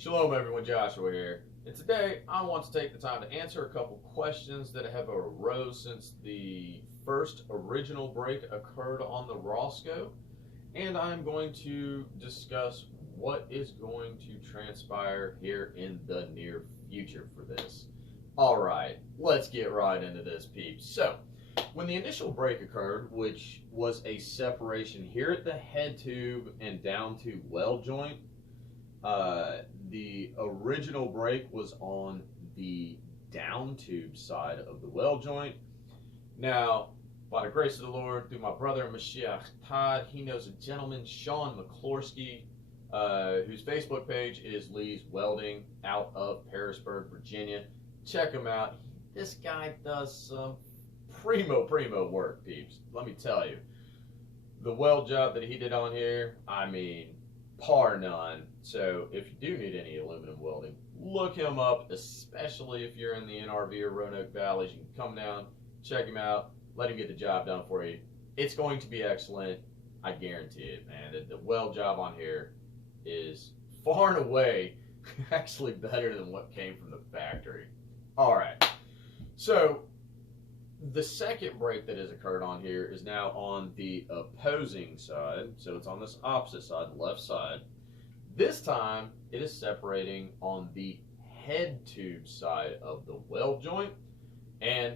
Shalom everyone, Joshua here. And today I want to take the time to answer a couple questions that have arose since the first original break occurred on the Rawscoe. And I'm going to discuss what is going to transpire here in the near future for this. Alright, let's get right into this, peeps. So, when the initial break occurred, which was a separation here at the head tube and down to weld joint, the original break was on the down tube side of the weld joint. Now, by the grace of the Lord, through my brother Mashiach Todd, he knows a gentleman, Shawn, whose Facebook page is Lee's Welding out of Parisburg, Virginia. Check him out. This guy does some primo work, peeps. Let me tell you. The weld job that he did on here, I mean, par none. So if you do need any aluminum welding, look him up, especially if you're in the NRV or Roanoke Valleys. You can come down, check him out, let him get the job done for you. It's going to be excellent. I guarantee it, man. The weld job on here is far and away actually better than what came from the factory. All right. So the second break that has occurred on here is now on the opposing side. So it's on this opposite side, the left side. This time it is separating on the head tube side of the weld joint. And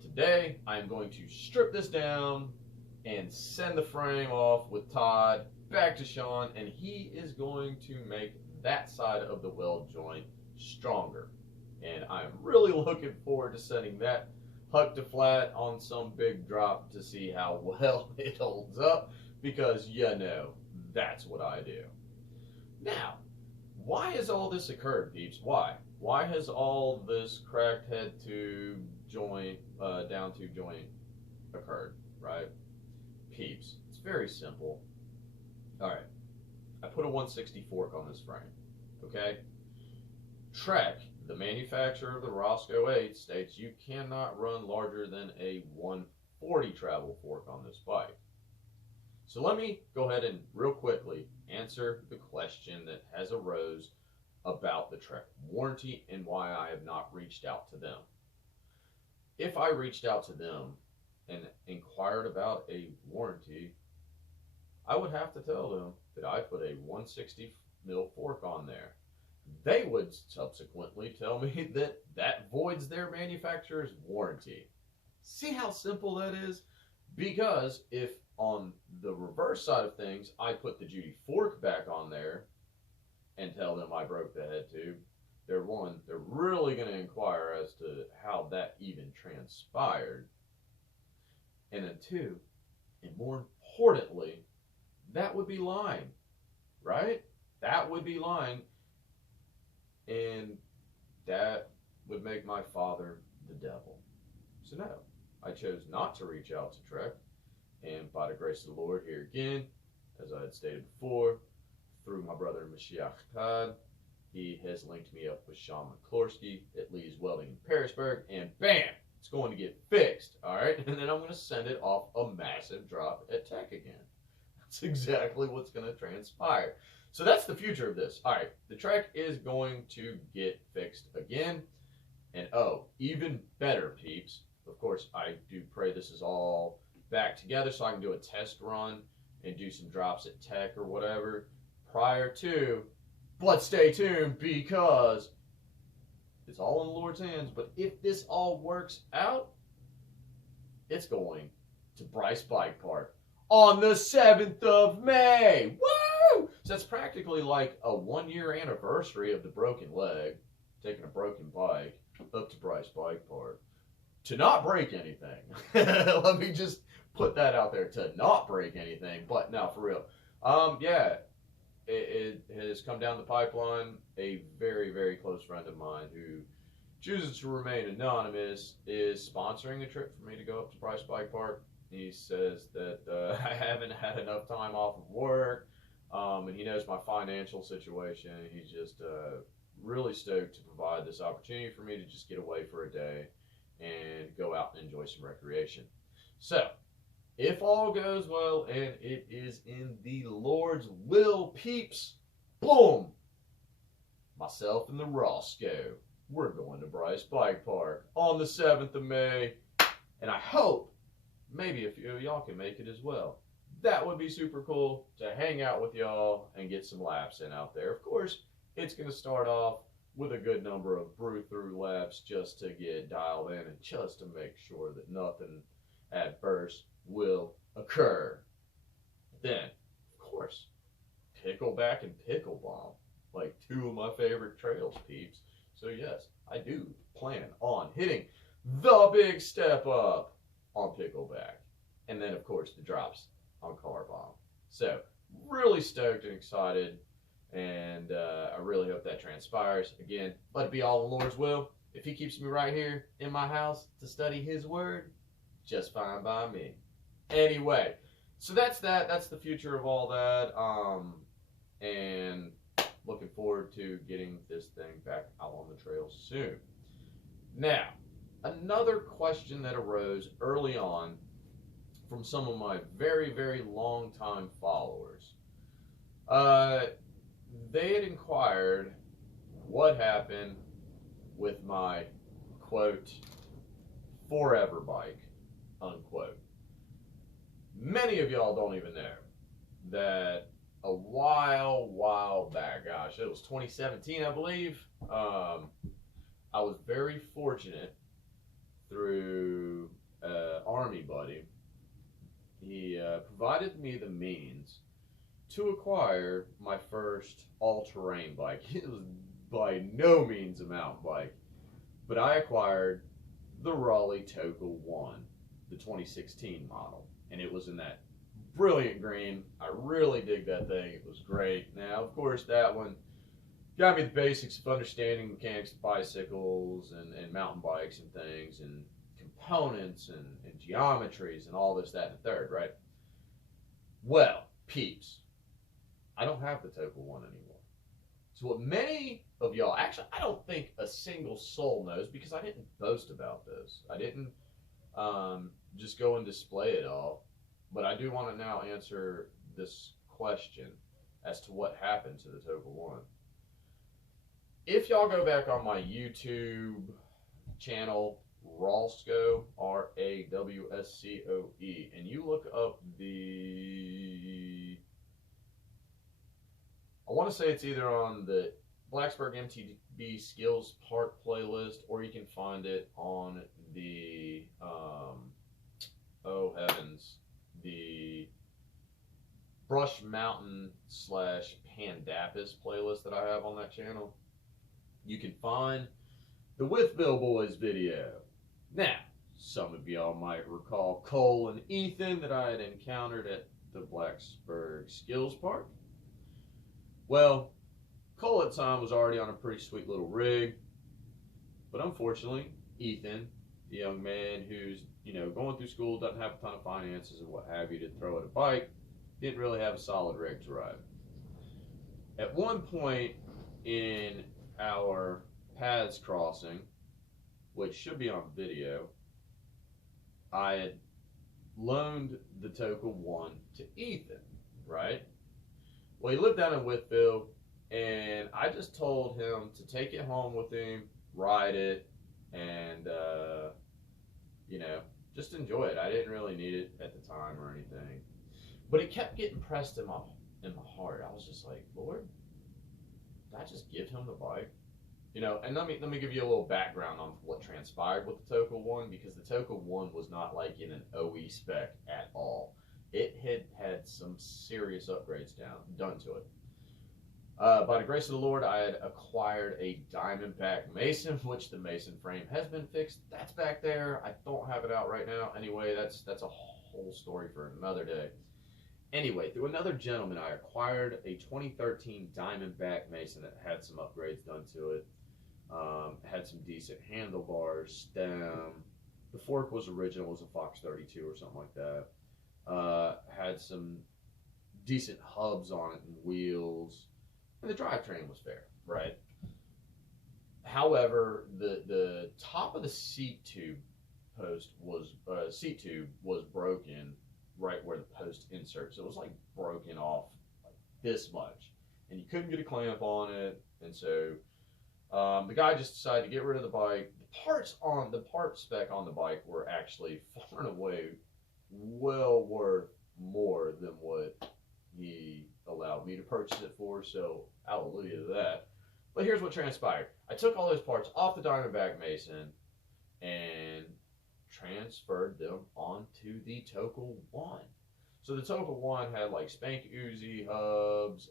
today I'm going to strip this down and send the frame off with Todd back to Shawn, and he is going to make that side of the weld joint stronger. And I'm really looking forward to sending that huck to flat on some big drop to see how well it holds up, because you know that's what I do. Now, why has all this occurred, peeps? Why? Why has all this cracked head tube joint, down tube joint occurred, right? Peeps, it's very simple. All right, I put a 160 fork on this frame, okay? Trek, the manufacturer of the Raleigh 8, states you cannot run larger than a 140 travel fork on this bike. So let me go ahead and real quickly answer the question that has arose about the Trek warranty and why I have not reached out to them. If I reached out to them and inquired about a warranty, I would have to tell them that I put a 160 mil fork on there. They would subsequently tell me that that voids their manufacturer's warranty. See how simple that is? Because if on the reverse side of things, I put the Judy fork back on there and tell them I broke the head tube, they're really going to inquire as to how that even transpired. And then two, and more importantly, that would be lying, right? That would be lying. And that would make my father the devil. So no, I chose not to reach out to Trek. And by the grace of the Lord, here again, as I had stated before, through my brother Mashiach Todd, he has linked me up with Shawn at Lee's Welding in Parisburg, and bam, it's going to get fixed, all right? And then I'm going to send it off a massive drop at Tech again. That's exactly what's going to transpire. So that's the future of this. All right, the Trek is going to get fixed again. And oh, even better, peeps. Of course, I do pray this is all back together so I can do a test run and do some drops at Tech or whatever prior to. But stay tuned, because it's all in the Lord's hands. But if this all works out, it's going to Bryce Bike Park on the 7th of May. Woo! So that's practically like a 1-year anniversary of the broken leg, taking a broken bike up to Bryce Bike Park to not break anything. Let me just put that out there, to not break anything. But no, for real. Yeah, it has come down the pipeline. A very close friend of mine who chooses to remain anonymous is sponsoring a trip for me to go up to Bryce Bike Park. He says that I haven't had enough time off of work, and he knows my financial situation. He's just really stoked to provide this opportunity for me to just get away for a day and go out and enjoy some recreation. So, if all goes well and it is in the Lord's will, peeps, boom, myself and the Rawscoe, we're going to Bryce Bike Park on the 7th of May, and I hope maybe a few of y'all can make it as well. That would be super cool to hang out with y'all and get some laps in out there. Of course, it's going to start off with a good number of brew-through laps just to get dialed in and just to make sure that nothing adverse will occur. Then, of course, pickleback and pickle bomb, like two of my favorite trails, peeps. So yes, I do plan on hitting the big step up on pickleback. And then, of course, the drops on car bomb. So, really stoked and excited, and I really hope that transpires. Again, let it be all in the Lord's will. If he keeps me right here in my house to study his word, just fine by me. Anyway, so that's that. That's the future of all that. And looking forward to getting this thing back out on the trail soon. Now, another question that arose early on from some of my very, very long-time followers. They had inquired what happened with my, quote, forever bike, unquote. Many of y'all don't even know that a while back, gosh, it was 2017, I believe, I was very fortunate through Army buddy. He provided me the means to acquire my first all-terrain bike. It was by no means a mountain bike, but I acquired the Raleigh Tokul 1, the 2016 model, and it was in that brilliant green. I really dig that thing. It was great. Now, of course, that one got me the basics of understanding mechanics of bicycles and mountain bikes and things and components and geometries and all this, that, and the third, right? Well, peeps, I don't have the Tokul 1 anymore. So what many of y'all, actually, I don't think a single soul knows, because I didn't boast about this. I didn't just go and display it all. But I do want to now answer this question as to what happened to the Tokul 1. If y'all go back on my YouTube channel, Rawscoe, Rawscoe, and you look up the, I want to say it's either on the Blacksburg MTB Skills Park playlist, or you can find it on the, oh heavens, the Brush Mountain / Pandapis playlist that I have on that channel. You can find the With Bill Boys video. Now, some of y'all might recall Cole and Ethan that I had encountered at the Blacksburg Skills Park. Well, Cole at the time was already on a pretty sweet little rig, but unfortunately, Ethan, the young man who's, you know, going through school, doesn't have a ton of finances and what have you to throw at a bike, didn't really have a solid rig to ride. At one point in our paths crossing, which should be on video, I had loaned the Tokul 1 to Ethan, right? Well, he lived down in Whitville, and I just told him to take it home with him, ride it, and, you know, just enjoy it. I didn't really need it at the time or anything. But it kept getting pressed in my heart. I was just like, Lord, did I just give him the bike? You know, and let me give you a little background on what transpired with the Tokul 1, because the Tokul 1 was not like in an OE spec at all. It had some serious upgrades done to it. By the grace of the Lord, I had acquired a Diamondback Mason, which the Mason frame has been fixed. That's back there. I don't have it out right now. Anyway, that's a whole story for another day. Anyway, through another gentleman, I acquired a 2013 Diamondback Mason that had some upgrades done to it. Had some decent handlebars, stem. The fork was original, it was a Fox 32 or something like that. Had some decent hubs on it and wheels. And the drivetrain was fair, right? However, the top of the seat tube was broken right where the post inserts. So it was like broken off like this much, and you couldn't get a clamp on it. And so The guy just decided to get rid of the bike. The part spec on the bike were actually far and away well worth more than what he allowed me to purchase it for, so hallelujah to that. But here's what transpired. I took all those parts off the Diamondback Mason and transferred them onto the Tokul 1. So the Tokul 1 had like Spank Uzi hubs,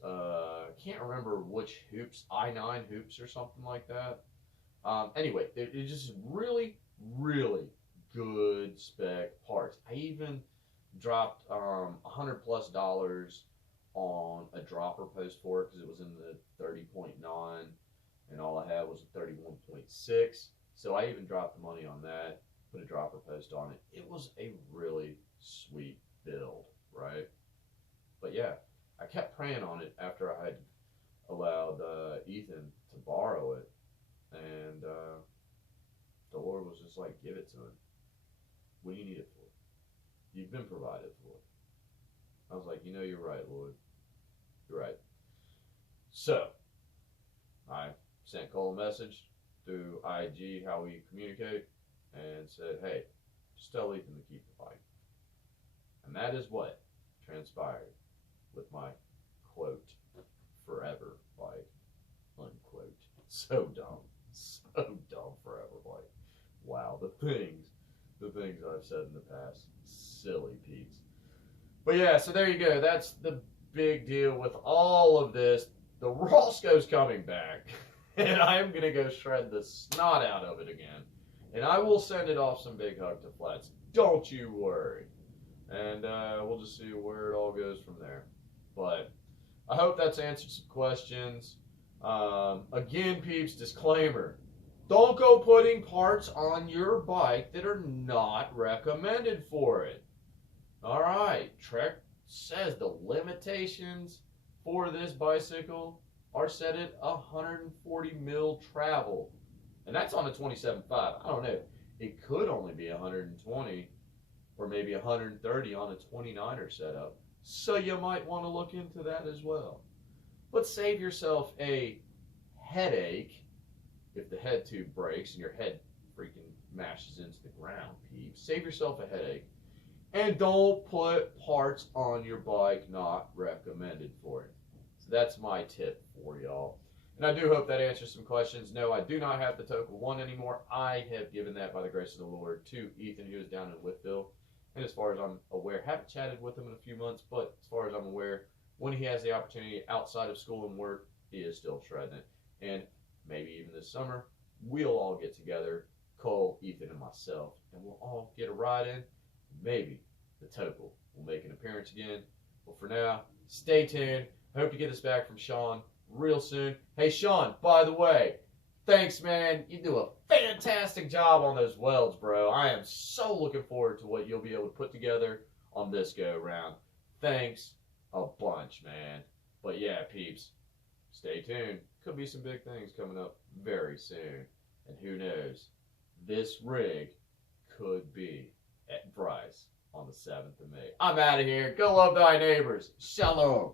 can't remember which hoops, I-9 hoops or something like that. Anyway, it's just really, really good spec parts. I even dropped $100+ on a dropper post for it because it was in the 30.9 and all I had was a 31.6. So I even dropped the money on that, put a dropper post on it. It was a really sweet build, right? But yeah, I kept praying on it after I had allowed Ethan to borrow it, and the Lord was just like, give it to him. What do you need it for? You've been provided for. I was like, you're right, Lord. You're right. So, I sent Cole a message through IG, how we communicate, and said, hey, just tell Ethan to keep the bike. And that is what transpired with my quote, forever bike, unquote. So dumb, forever bike. Wow, the things I've said in the past, silly peeps. But yeah, so there you go. That's the big deal with all of this. The Rawscoe's coming back, and I'm going to go shred the snot out of it again. And I will send it off some big hug to Flats. Don't you worry. And we'll just see where it all goes from there. But I hope that's answered some questions. Again, peeps, disclaimer. Don't go putting parts on your bike that are not recommended for it. All right, Trek says the limitations for this bicycle are set at 140 mil travel. And that's on a 27.5. I don't know. It could only be 120 or maybe 130 on a 29er setup. So you might want to look into that as well. But save yourself a headache if the head tube breaks and your head freaking mashes into the ground, peeps. Save yourself a headache. And don't put parts on your bike not recommended for it. So that's my tip for y'all. And I do hope that answers some questions. No, I do not have the Tokul 1 anymore. I have given that by the grace of the Lord to Ethan, who is down in Whitville. And as far as I'm aware, haven't chatted with him in a few months, but as far as I'm aware, when he has the opportunity outside of school and work, he is still shredding it. And maybe even this summer, we'll all get together, Cole, Ethan, and myself, and we'll all get a ride in. Maybe the Tokul will make an appearance again. But for now, stay tuned. I hope to get this back from Shawn real soon. Hey, Shawn, by the way, thanks, man. You do a fantastic job on those welds, bro. I am so looking forward to what you'll be able to put together on this go-around. Thanks a bunch, man. But yeah, peeps, stay tuned. Could be some big things coming up very soon. And who knows, this rig could be at Bryce on the 7th of May. I'm out of here. Go love thy neighbors. Shalom.